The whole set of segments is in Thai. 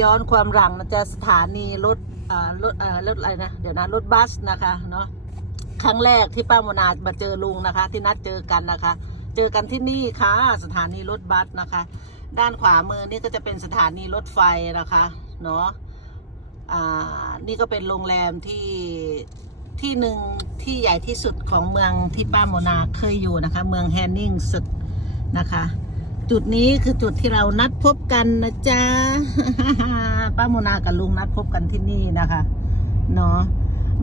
ย้อนความหลังนะจ๊ะสถานีรถอ่ารถอ่ารถอะไรนะเดี๋ยวนะรถบัสนะคะเนาะครั้งแรกที่ป้าโมนามาเจอลุงนะคะ ที่นัดเจอกันนะคะ เจอกันที่นี่ค่ะสถานีรถบัสนะคะ ด้านขวามือนี่ก็จะเป็นสถานีรถไฟนะคะเนาะอ่านี่ก็เป็นโรงแรมที่ที่หนึ่งที่ใหญ่ที่สุดของเมืองที่ป้าโมนาเคยอยู่นะคะ เมืองแฮนนิงสุดนะคะ จุดนี้คือจุดที่เรานัดพบกันนะจ๊ะป้าโมนากับลุงนัดพบกันที่นี่นะคะเนาะ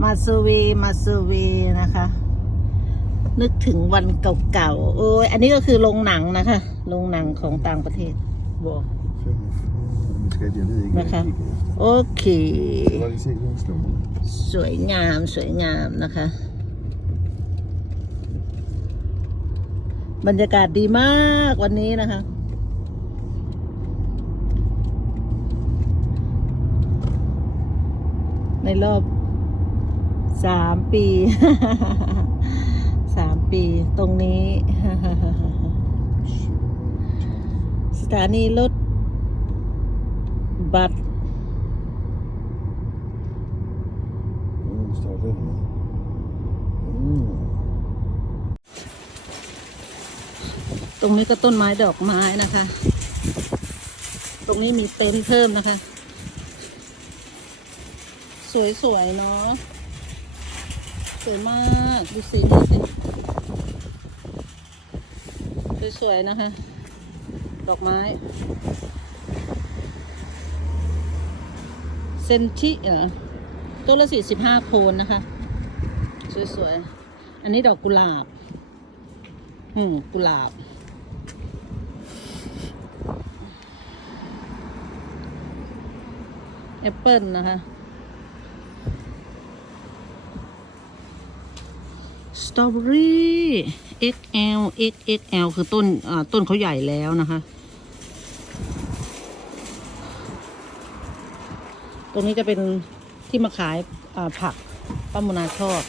มาซูวีมาซูวีนะคะ นึกถึงวันเก่าๆโอ้ยอันนี้ก็คือโรงหนังนะคะโรงหนังของต่างประเทศบอก Fem, fem. Nu skal jeg lige ned igen. Okay. og kigge. โอเค สวยงามสวยงามนะคะ บรรยากาศดีมากวันนี้นะคะ ในรอบสามปีสามปีตรงนี้ สถานีรถบัส รงนี้ก็ต้นไม้ดอกไม้นะคะ ตรงนี้มีเต็นท์เพิ่มนะคะ สวยๆเนาะ สวยมาก ดูสีนี่สิสวยๆนะคะ ดอกไม้ เซนชิเหรอต้นละสี่สิบห้าโคนนะคะ สวยๆ อันนี้ดอกกุหลาบ อืม กุหลาบ แอปเปิลนะคะ สตรอเบอรี่ XL XXL คือต้นอ่าต้นเขาใหญ่แล้วนะคะ ตรงนี้จะเป็นที่มาขายอ่าผักป้ามุนาชอบ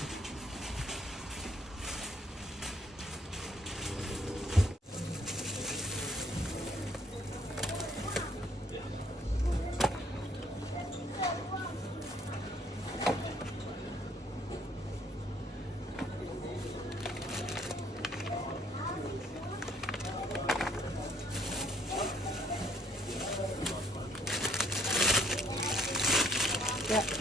Yeah.